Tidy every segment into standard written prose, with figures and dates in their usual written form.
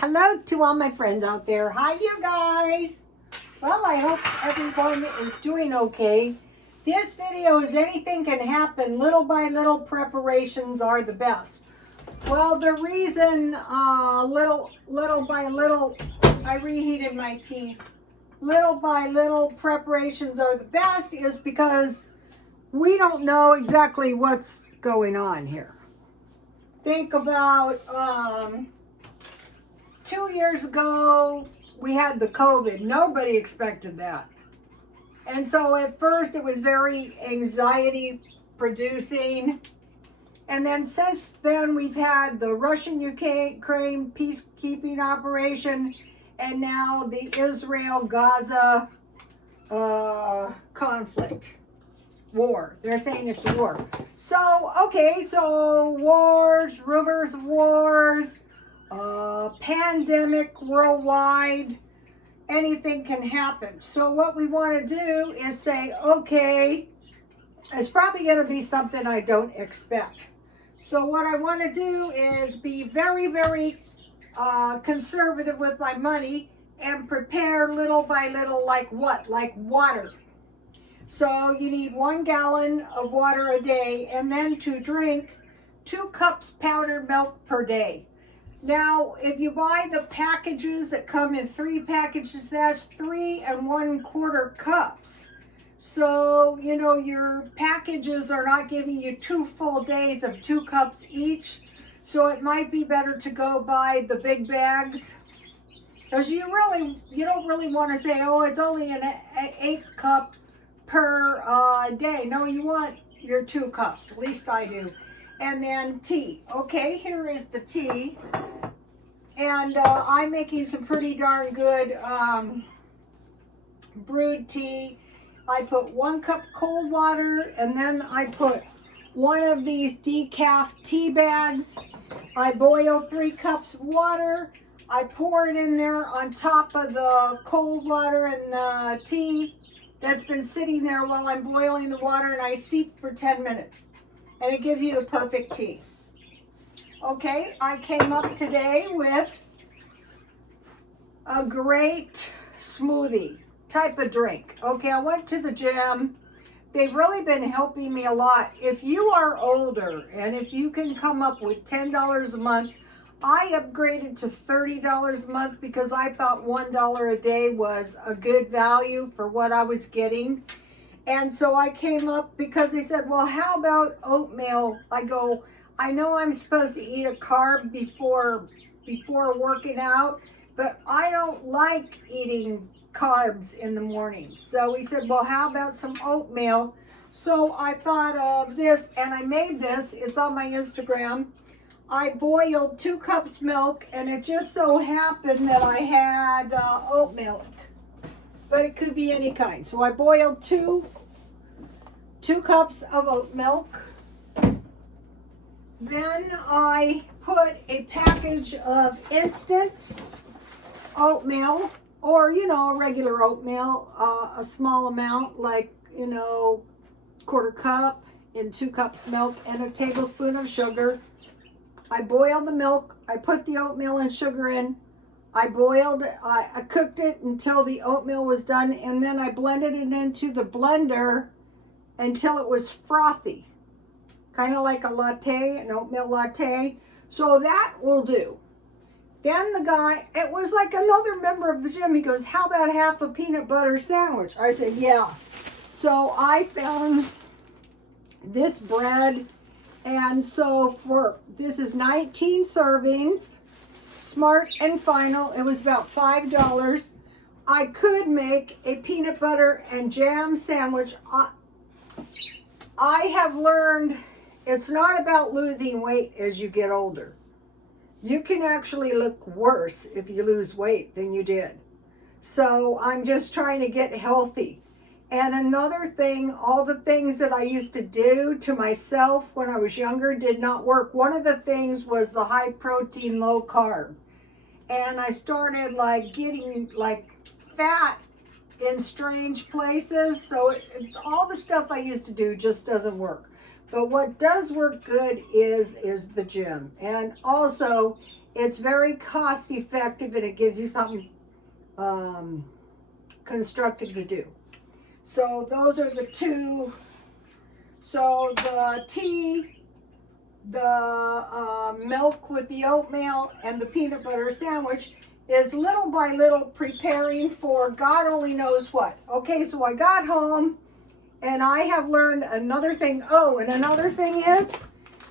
Hello to all my friends out there. Hi, you guys. Well, I hope everyone is doing okay. This video is anything can happen. Little by little preparations are the best. Well, the reason little by little, I reheated my tea. Little by little preparations are the best is because we don't know exactly what's going on here. Think about 2 years ago, we had the COVID. Nobody expected that. And so at first it was very anxiety producing. And then since then we've had the Russian-Ukraine peacekeeping operation and now the Israel-Gaza conflict. War. They're saying it's a war. So, okay, so wars, rumors of wars, pandemic worldwide, anything can happen. So what we want to do is say, okay, it's probably going to be something I don't expect. So what I want to do is be very, very conservative with my money and prepare little by little, like what? Like water. So you need 1 gallon of water a day, and then to drink 2 cups powdered milk per day. Now, if you buy the packages that come in 3 packages, that's 3 1/4 cups. So, you know, your packages are not giving you 2 full days of 2 cups each. So it might be better to go buy the big bags. Because you don't really want to say, oh, it's only an 1/8 cup per day. No, you want your 2 cups. At least I do. And then tea. Okay, here is the tea. And I'm making some pretty darn good brewed tea. I put 1 cup cold water, and then I put 1 of these decaf tea bags. I boil 3 cups of water. I pour it in there on top of the cold water and the tea that's been sitting there while I'm boiling the water, and I steep for 10 minutes. And it gives you the perfect tea. Okay, I came up today with a great smoothie type of drink. Okay, I went to the gym. They've really been helping me a lot. If you are older and if you can come up with $10 a month, I upgraded to $30 a month because I thought $1 a day was a good value for what I was getting. And so I came up because they said, well, how about oatmeal? I go, I know I'm supposed to eat a carb before working out, but I don't like eating carbs in the morning. So he said, well, how about some oatmeal? So I thought of this, and I made this. It's on my Instagram. I boiled 2 cups milk, and it just so happened that I had oat milk. But it could be any kind. So I boiled 2 cups of oat milk. Then I put a package of instant oatmeal, or, you know, a regular oatmeal, a small amount, like, you know, 1/4 cup in 2 cups milk and a tablespoon of sugar. I boiled the milk. I put the oatmeal and sugar in. I cooked it until the oatmeal was done, and then I blended it into the blender until it was frothy. Kind of like a latte, an oatmeal latte. So that will do. Then the guy, it was like another member of the gym, he goes, how about half a peanut butter sandwich? I said, yeah. So I found this bread, and so this is 19 servings. Smart and Final. It was about $5. I could make a peanut butter and jam sandwich. I have learned it's not about losing weight as you get older. You can actually look worse if you lose weight than you did. So I'm just trying to get healthy. And another thing, all the things that I used to do to myself when I was younger did not work. One of the things was the high protein, low carb. And I started like getting like fat in strange places. So all the stuff I used to do just doesn't work. But what does work good is the gym. And also, It's very cost effective, and it gives you something constructive to do. So those are the two. So the tea, the milk with the oatmeal, and the peanut butter sandwich is little by little preparing for God only knows what. Okay, so I got home and I have learned another thing. Oh, and another thing is,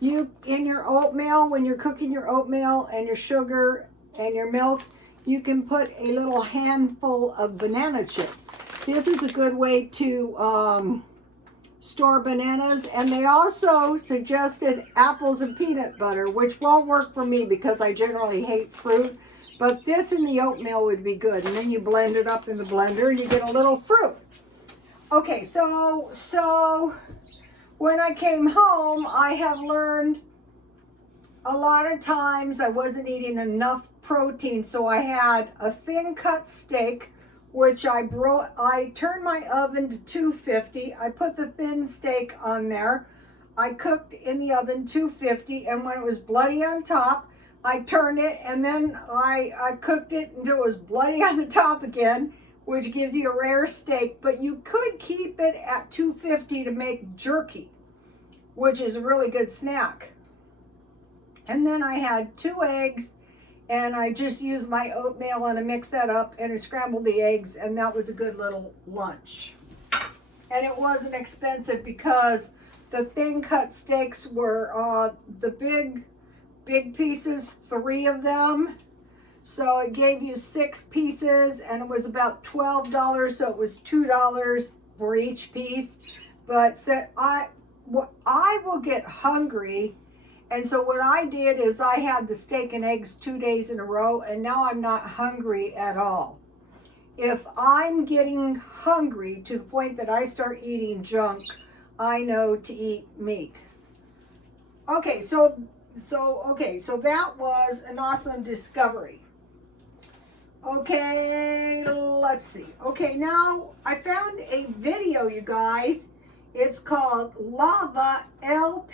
you, in your oatmeal, when you're cooking your oatmeal and your sugar and your milk, you can put a little handful of banana chips. This is a good way to store bananas. And they also suggested apples and peanut butter, which won't work for me because I generally hate fruit. But this in the oatmeal would be good. And then you blend it up in the blender and you get a little fruit. Okay, so when I came home, I have learned a lot of times I wasn't eating enough protein, so I had a thin cut steak, which I turned my oven to 250. I put the thin steak on there. I cooked in the oven 250, and when it was bloody on top, I turned it, and then I cooked it until it was bloody on the top again, which gives you a rare steak. But you could keep it at 250 to make jerky, which is a really good snack. And then I had 2 eggs, and I just used my oatmeal and I mixed that up and I scrambled the eggs, and that was a good little lunch. And it wasn't expensive because the thin cut steaks were the big pieces, 3 of them. So it gave you 6 pieces, and it was about $12, so it was $2 for each piece. But I will get hungry, and so what I did is I had the steak and eggs 2 days in a row, and now I'm not hungry at all. If I'm getting hungry to the point that I start eating junk, I know to eat meat. Okay, so that was an awesome discovery. Okay, let's see. Okay, now I found a video, you guys. It's called Lava L.A.V.A.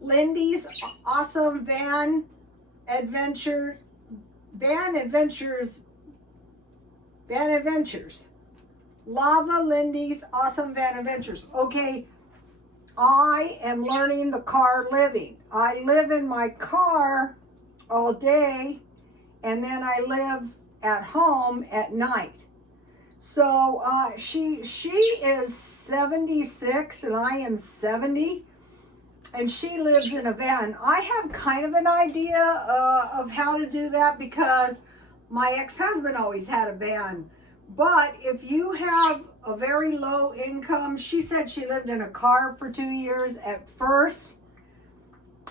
Lindy's Awesome Van Adventures. Lava Lindy's Awesome Van Adventures. Okay, I am learning the car living. I live in my car all day, and then I live at home at night. So she is 76 and I am 70, and she lives in a van. I have kind of an idea of how to do that because my ex-husband always had a van. But if you have a very low income, she said she lived in a car for 2 years at first.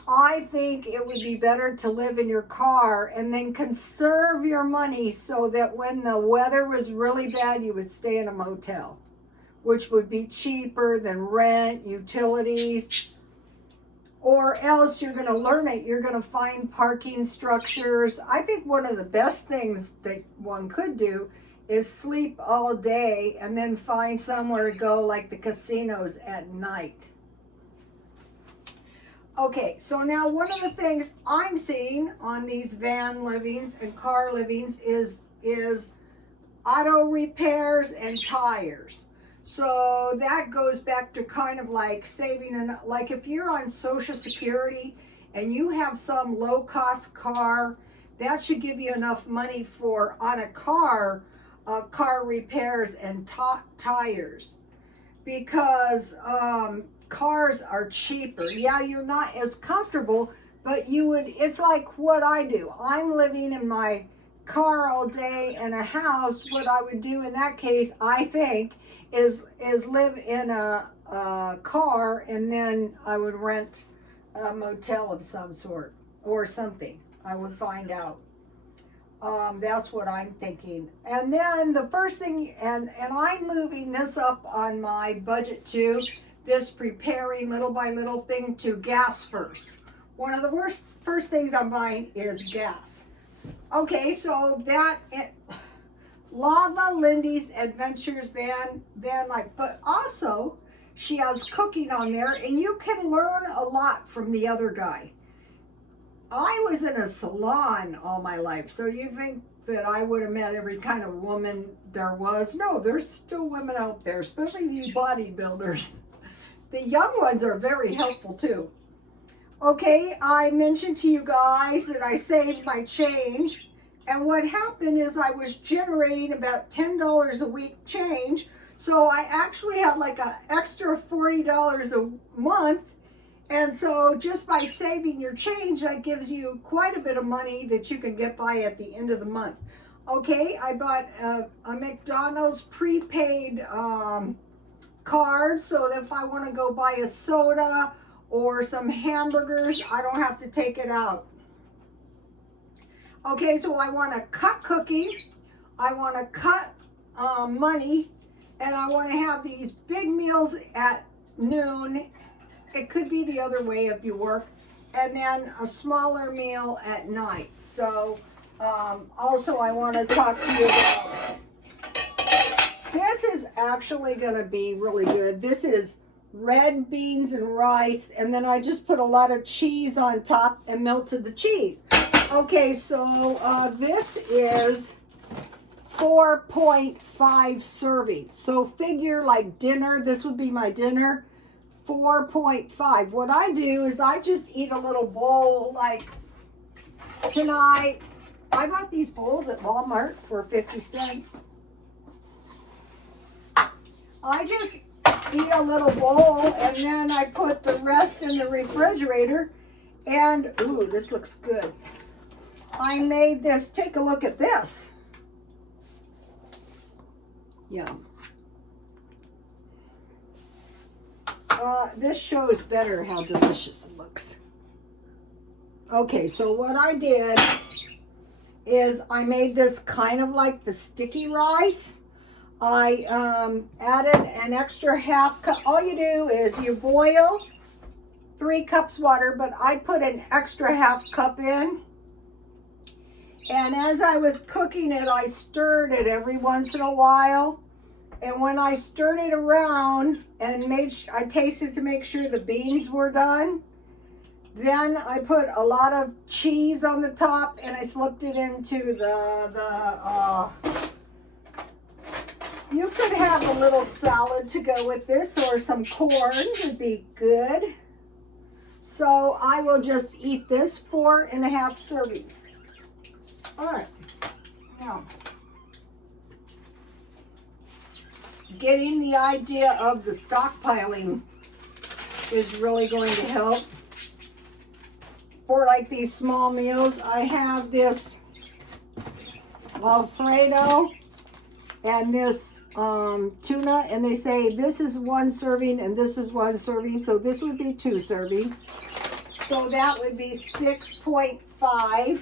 I think it would be better to live in your car and then conserve your money so that when the weather was really bad, you would stay in a motel, which would be cheaper than rent, utilities, or else you're going to learn it. You're going to find parking structures. I think one of the best things that one could do is sleep all day and then find somewhere to go, like the casinos at night. Okay, so now one of the things I'm seeing on these van livings and car livings is auto repairs and tires. So that goes back to kind of like saving, like if you're on Social Security and you have some low-cost car, that should give you enough money for, on a car repairs and tires. Because cars are cheaper. Yeah, you're not as comfortable, but it's like what I do. I'm living in my car all day in a house. What I would do in that case, I think, is live in a car, and then I would rent a motel of some sort or something. I would find out. That's what I'm thinking. And then the first thing, and I'm moving this up on my budget too, this preparing little by little thing, to gas first. One of the first things I'm buying is gas. Okay, so Lava Lindy's Adventures van life, but also She has cooking on there, and you can learn a lot from the other guy. I was in a salon all my life, so you think that I would have met every kind of woman there was? No, there's still women out there, especially these bodybuilders. The young ones are very helpful too. Okay, I mentioned to you guys that I saved my change, and what happened is I was generating about $10 a week change, so I actually had like an extra $40 a month. And so just by saving your change, that gives you quite a bit of money that you can get by at the end of the month. Okay, I bought a McDonald's prepaid card, so that if I want to go buy a soda or some hamburgers, I don't have to take it out. Okay, so I want to cut cooking, I want to cut money, and I want to have these big meals at noon. It could be the other way if you work, and then a smaller meal at night. So also I want to talk to you about, this is actually going to be really good. This is red beans and rice, and then I just put a lot of cheese on top and melted the cheese. Okay, so this is 4.5 servings. So figure like dinner, this would be my dinner. 4.5. What I do is I just eat a little bowl. Like tonight, I bought these bowls at Walmart for 50 cents. I just eat a little bowl, and then I put the rest in the refrigerator. And ooh, this looks good. I made this. Take a look at this. Yum. This shows better how delicious it looks. Okay, so what I did is I made this kind of like the sticky rice. I added an extra half cup. All you do is you boil 3 cups water, but I put an extra half cup in. And as I was cooking it, I stirred it every once in a while. And when I stirred it around and I tasted to make sure the beans were done, then I put a lot of cheese on the top, and I slipped it into you could have a little salad to go with this, or some corn would be good. So I will just eat this 4.5 servings. All right, now, getting the idea of the stockpiling is really going to help. For like these small meals, I have this Alfredo and this tuna, and they say this is 1 serving and this is 1 serving, so this would be 2 servings. So that would be 6.5.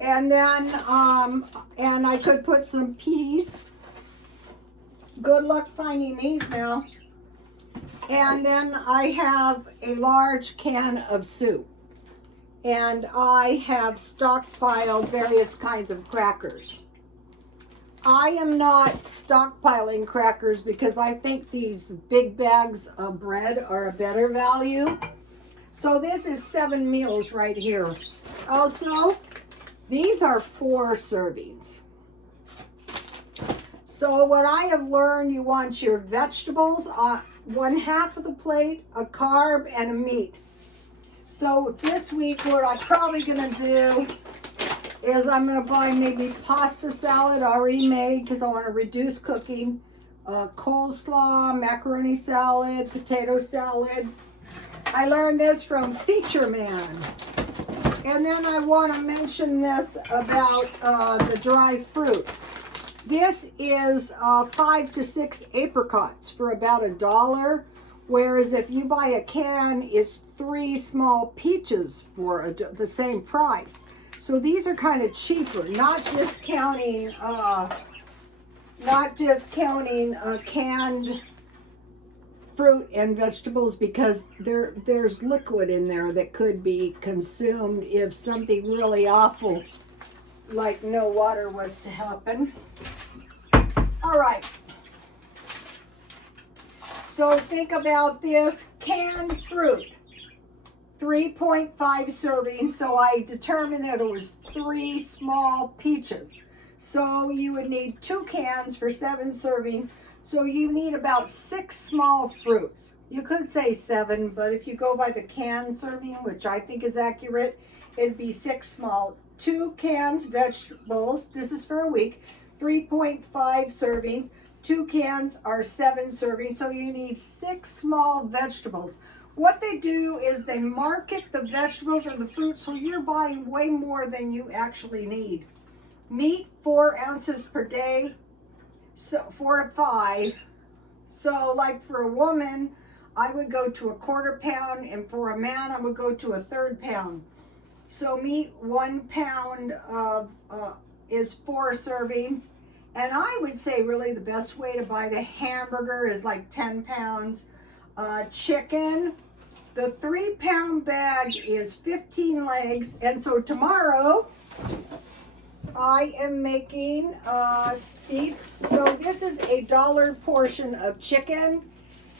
And then, and I could put some peas. Good luck finding these now. And then I have a large can of soup. And I have stockpiled various kinds of crackers. I am not stockpiling crackers because I think these big bags of bread are a better value. So this is 7 meals right here. Also, these are 4 servings. So what I have learned, you want your vegetables on 1/2 of the plate, a carb, and a meat. So this week, what I'm probably gonna do is I'm gonna buy maybe pasta salad already made because I want to reduce cooking, coleslaw, macaroni salad, potato salad. I learned this from Feature Man. And then I want to mention this about the dry fruit. This is 5 to 6 apricots for about $1, whereas if you buy a can, it's 3 small peaches for the same price. So these are kind of cheaper, not discounting canned fruit and vegetables, because there's liquid in there that could be consumed if something really awful like no water was to happen. All right. So think about this, canned fruit, 3.5 servings. So I determined that it was 3 small peaches. So you would need 2 cans for 7 servings. So you need about 6 small fruits. You could say 7, but if you go by the can serving, which I think is accurate, it'd be 6 small. 2 cans vegetables, this is for a week, 3.5 servings. 2 cans are 7 servings, so you need 6 small vegetables. What they do is they market the vegetables and the fruit, so you're buying way more than you actually need. Meat, 4 ounces per day, so 4 to 5. So like for a woman, I would go to a 1/4 pound, and for a man, I would go to a 1/3 pound. So meat, 1 pound of is 4 servings. And I would say really the best way to buy the hamburger is like 10 pounds. Chicken, the 3-pound bag is 15 legs. And so tomorrow I am making these. So this is a $1 portion of chicken.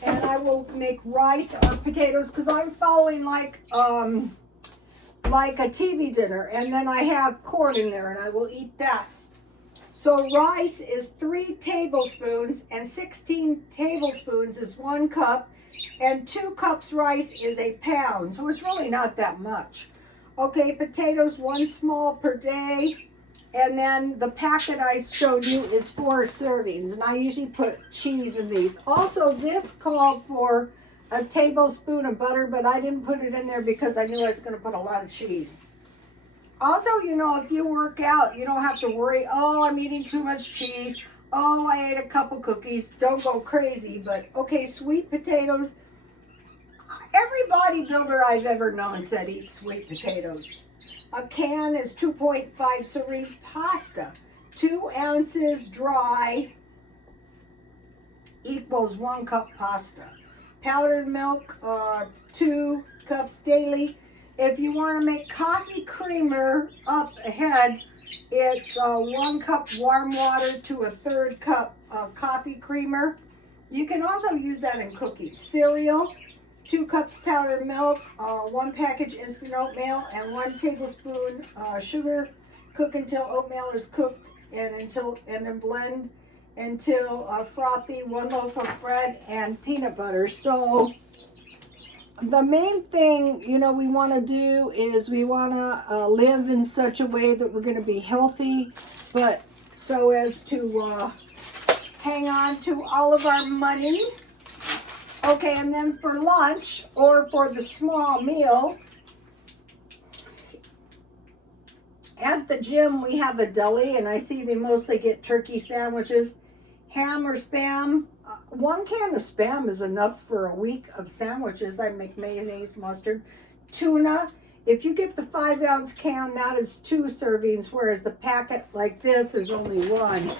And I will make rice or potatoes because I'm following like a TV dinner. And then I have corn in there and I will eat that. So rice is 3 tablespoons and 16 tablespoons is 1 cup, and 2 cups rice is a pound. So it's really not that much. Okay, potatoes, 1 small per day. And then the packet I showed you is 4 servings. And I usually put cheese in these. Also, this called for a tablespoon of butter, but I didn't put it in there because I knew I was going to put a lot of cheese. Also, you know, if you work out, you don't have to worry, oh, I'm eating too much cheese. Oh, I ate a couple cookies. Don't go crazy. But, okay, sweet potatoes. Every bodybuilder I've ever known said eat sweet potatoes. A can is 2.5 serving pasta. 2 ounces dry equals 1 cup pasta. Powdered milk, 2 cups daily. If you want to make coffee creamer up ahead, it's 1 cup warm water to a 1/3 cup coffee creamer. You can also use that in cooking. Cereal, 2 cups powdered milk, 1 package instant oatmeal, and 1 tablespoon sugar. Cook until oatmeal is cooked, and then blend until frothy. 1 loaf of bread and peanut butter. So the main thing, you know, we want to do is we want to live in such a way that we're going to be healthy, but so as to hang on to all of our money. Okay, and then for lunch or for the small meal, at the gym we have a deli, and I see they mostly get turkey sandwiches, ham or Spam. 1 can of Spam is enough for a week of sandwiches. I make mayonnaise, mustard. Tuna, if you get the 5-ounce can, that is 2 servings, whereas the packet like this is only 1.